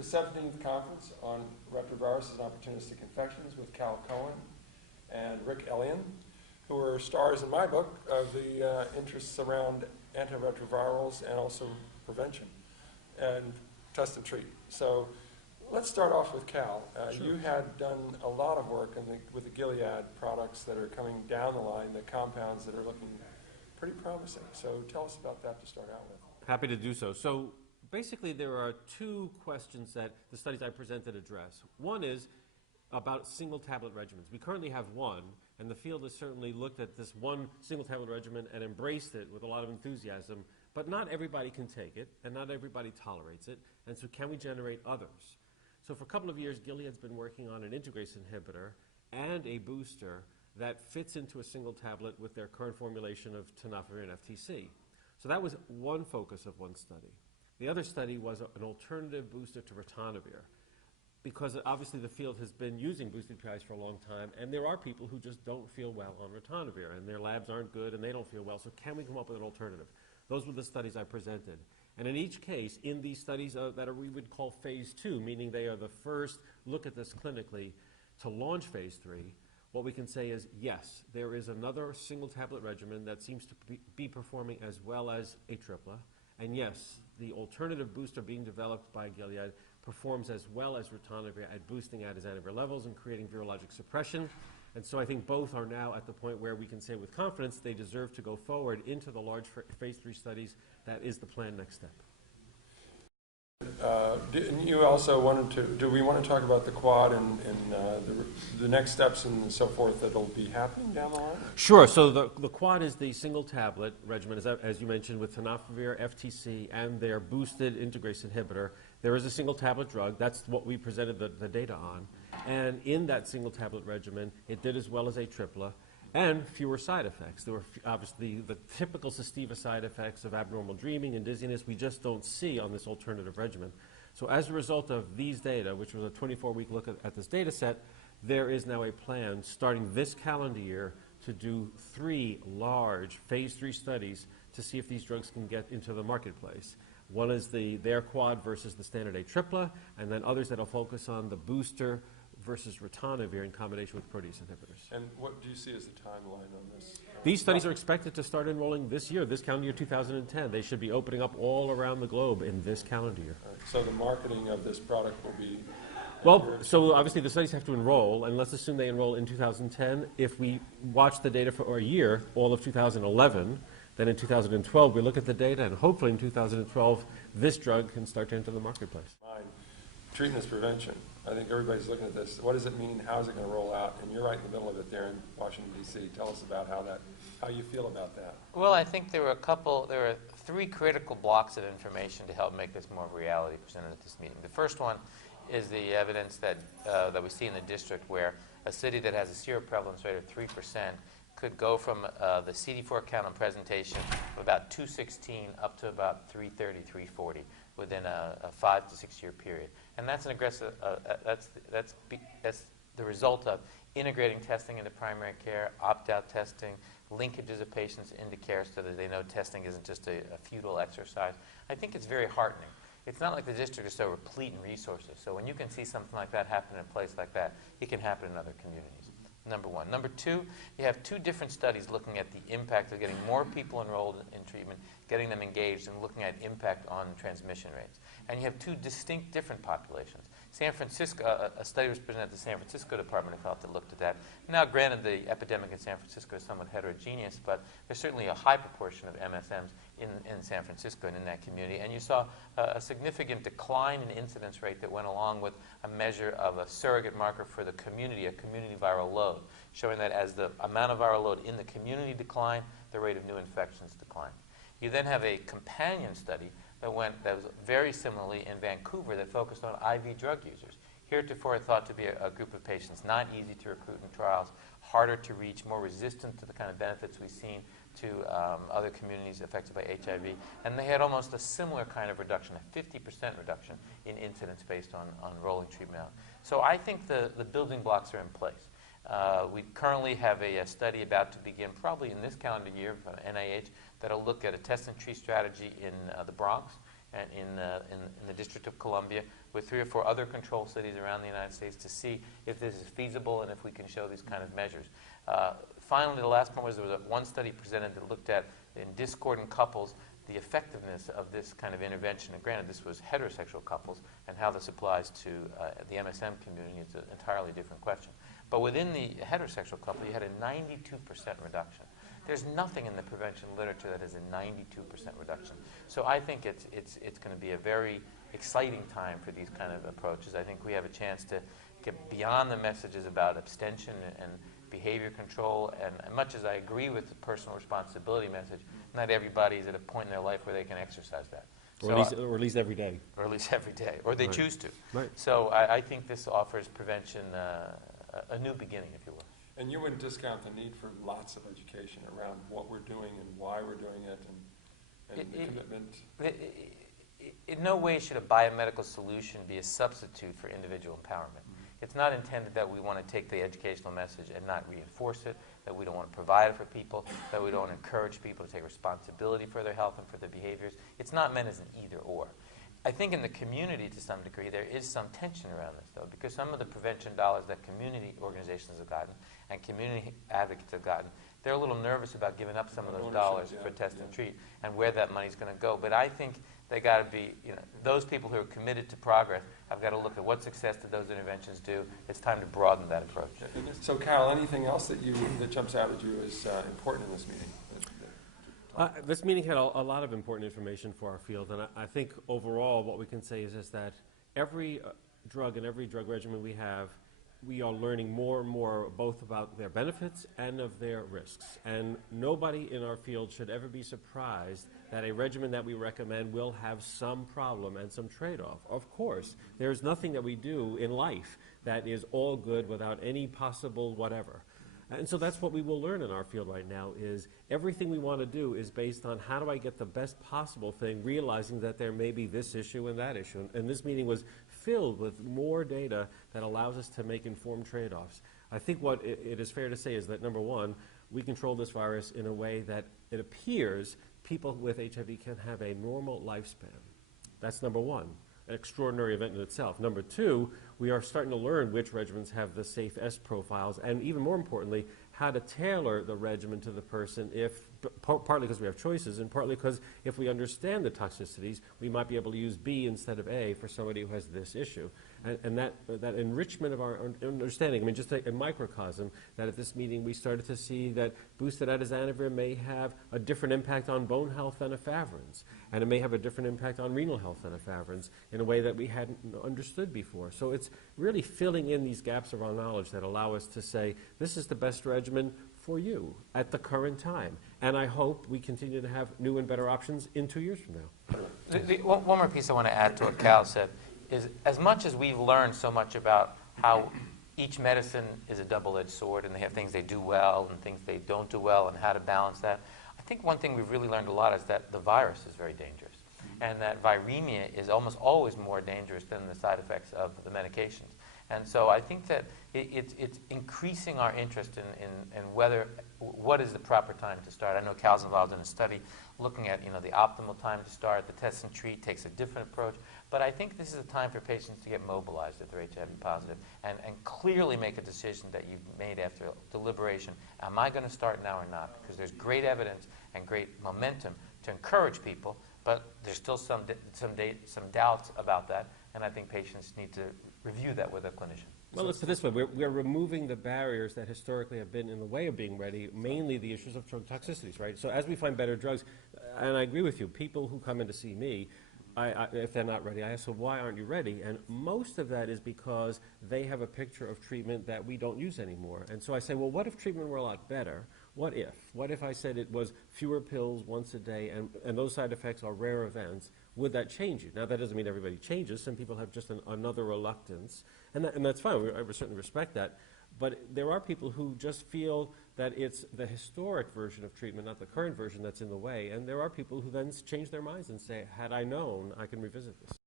the 17th conference on retroviruses and opportunistic infections with Cohen and Rick Elion, who are stars in my book of the interests around antiretrovirals and also prevention and test and treat. So let's start off with Cal. Sure. You had done a lot of work with the Gilead products that are coming down the line, the compounds that are looking pretty promising. So tell us about that to start out with. Happy to do so. So basically there are two questions that the studies I presented address. One is about single tablet regimens. We currently have one, and the field has certainly looked at this one single tablet regimen and embraced it with a lot of enthusiasm, but not everybody can take it, and not everybody tolerates it, and so can we generate others? So for a couple of years, Gilead's been working on an integrase inhibitor and a booster that fits into a single tablet with their current formulation of tenofovir and FTC. So that was one focus of one study. The other study was an alternative booster to ritonavir, because obviously the field has been using boosted PIs for a long time, and there are people who just don't feel well on ritonavir, and their labs aren't good, and they don't feel well, so can we come up with an alternative? Those were the studies I presented. And in each case, in these studies that we would call phase 2, meaning they are the first look at this clinically to launch phase 3, what we can say is, yes, there is another single tablet regimen that seems to be performing as well as a tripla, and yes, the alternative booster being developed by Gilead performs as well as ritonavir at boosting anti-antivir levels and creating virologic suppression. And so I think both are now at the point where we can say with confidence they deserve to go forward into the large phase 3 studies. That is the planned next step. You also wanted to, do we want to talk about the quad and the next steps and so forth that will be happening down the line? Sure. So the quad is the single tablet regimen, as you mentioned, with tenofovir, FTC, and their boosted integrase inhibitor. There is a single tablet drug. That's what we presented the data on. And in that single tablet regimen, it did as well as a tripla and fewer side effects. There were obviously the typical Sestiva side effects of abnormal dreaming and dizziness we just don't see on this alternative regimen. So as a result of these data, which was a 24-week look at this data set, there is now a plan starting this calendar year to do 3 large phase 3 studies to see if these drugs can get into the marketplace. One is their quad versus the standard A tripla, and then others that will focus on the booster versus ritonavir in combination with protease inhibitors. And what do you see as the timeline on this? These studies are expected to start enrolling this year, this calendar year 2010. They should be opening up all around the globe in this calendar year. Right, so the marketing of this product will be... Well, so obviously the studies have to enroll, and let's assume they enroll in 2010. If we watch the data for a year, all of 2011, then in 2012 we look at the data, and hopefully in 2012 this drug can start to enter the marketplace. Treatment is prevention. I think everybody's looking at this. What does it mean? How is it going to roll out? And you're right in the middle of it there in Washington, D.C. Tell us about how you feel about that. Well, I think there were 3 critical blocks of information to help make this more of a reality presented at this meeting. The first one is the evidence that we see in the district where a city that has a seroprevalence rate of 3% could go from the CD4 count on presentation of about 216 up to about 330, 340 within a 5 to 6 year period. And that's an aggressive, that's the result of integrating testing into primary care, opt-out testing, linkages of patients into care so that they know testing isn't just a futile exercise. I think it's very heartening. It's not like the district is so replete in resources. So when you can see something like that happen in a place like that, it can happen in other communities. Number one. Number two, you have 2 different studies looking at the impact of getting more people enrolled in treatment, getting them engaged, and looking at impact on transmission rates. And you have 2 distinct different populations. San Francisco, a study was presented at the San Francisco Department of Health that looked at that. Now, granted, the epidemic in San Francisco is somewhat heterogeneous, but there's certainly a high proportion of MSMs in San Francisco and in that community. And you saw a significant decline in incidence rate that went along with a measure of a surrogate marker for the community, a community viral load, showing that as the amount of viral load in the community declined, the rate of new infections declined. You then have a companion study that was very similarly in Vancouver that focused on IV drug users. Heretofore thought to be a group of patients not easy to recruit in trials, harder to reach, more resistant to the kind of benefits we've seen to other communities affected by HIV. And they had almost a similar kind of reduction, a 50% reduction in incidence based on rolling treatment out. So I think the building blocks are in place. We currently have a study about to begin probably in this calendar year from NIH that'll look at a test and treat strategy in the Bronx and in the District of Columbia with 3 or 4 other control cities around the United States to see if this is feasible and if we can show these kind of measures. Finally, the last point was there was one study presented that looked at, in discordant couples, the effectiveness of this kind of intervention. And granted, this was heterosexual couples, and how this applies to the MSM community is an entirely different question. But within the heterosexual couple, you had a 92% reduction. There's nothing in the prevention literature that is a 92% reduction. So I think it's going to be a very exciting time for these kind of approaches. I think we have a chance to get beyond the messages about abstention and behavior control, and much as I agree with the personal responsibility message, not everybody is at a point in their life where they can exercise that. Or at least every day. Or at least every day. Or they choose to. Right. So I think this offers prevention a new beginning, if you will. And you wouldn't discount the need for lots of education around what we're doing and why we're doing it, and the commitment. In no way should a biomedical solution be a substitute for individual empowerment. It's not intended that we want to take the educational message and not reinforce it, that we don't want to provide it for people, that we don't want to encourage people to take responsibility for their health and for their behaviors. It's not meant as an either-or. I think in the community, to some degree, there is some tension around this, though, because some of the prevention dollars that community organizations have gotten and community advocates have gotten, they're a little nervous about giving up some of those dollars for test and treat and where that money's going to go. But I think they got to be, those people who are committed to progress have got to look at what success did those interventions do. It's time to broaden that approach. So, Carol, anything else that jumps out at you as important in this meeting? This meeting had a lot of important information for our field, and I think overall what we can say is that every drug and every drug regimen we have, we are learning more and more both about their benefits and of their risks. And nobody in our field should ever be surprised that a regimen that we recommend will have some problem and some trade-off. Of course, there's nothing that we do in life that is all good without any possible whatever. And so that's what we will learn in our field right now, is everything we want to do is based on how do I get the best possible thing, realizing that there may be this issue and that issue. And this meeting was filled with more data that allows us to make informed trade-offs. I think what it is fair to say is that, number one, we control this virus in a way that it appears people with HIV can have a normal lifespan. That's number one, an extraordinary event in itself. Number two, we are starting to learn which regimens have the safe S profiles, and even more importantly, how to tailor the regimen to the person, partly because we have choices, and partly because if we understand the toxicities, we might be able to use B instead of A for somebody who has this issue. And that enrichment of our understanding, I mean, just a microcosm, that at this meeting we started to see that boosted atazanavir may have a different impact on bone health than efavirenz, and it may have a different impact on renal health than efavirenz in a way that we hadn't understood before. So it's really filling in these gaps of our knowledge that allow us to say, this is the best regimen for you at the current time. And I hope we continue to have new and better options in 2 years from now. One more piece I want to add to what Cal said is, as much as we've learned so much about how each medicine is a double-edged sword and they have things they do well and things they don't do well and how to balance that, I think one thing we've really learned a lot is that the virus is very dangerous and that viremia is almost always more dangerous than the side effects of the medications. And so I think that it's increasing our interest in what is the proper time to start. I know Cal's involved in a study looking at the optimal time to start. The test and treat takes a different approach. But I think this is a time for patients to get mobilized if they're HIV positive and clearly make a decision that you've made after deliberation. Am I going to start now or not? Because there's great evidence and great momentum to encourage people, but there's still some doubts about that, and I think patients need to review that with a clinician. Well, let's put it this way. We're removing the barriers that historically have been in the way of being ready, mainly the issues of drug toxicities, right? So as we find better drugs, and I agree with you, people who come in to see me, if they're not ready, I ask, so why aren't you ready? And most of that is because they have a picture of treatment that we don't use anymore. And so I say, well, what if treatment were a lot better? What if? What if I said it was fewer pills once a day and those side effects are rare events? Would that change you? Now, that doesn't mean everybody changes. Some people have just another reluctance, and that's fine. I would certainly respect that. But there are people who just feel that it's the historic version of treatment, not the current version, that's in the way. And there are people who then change their minds and say, had I known, I can revisit this.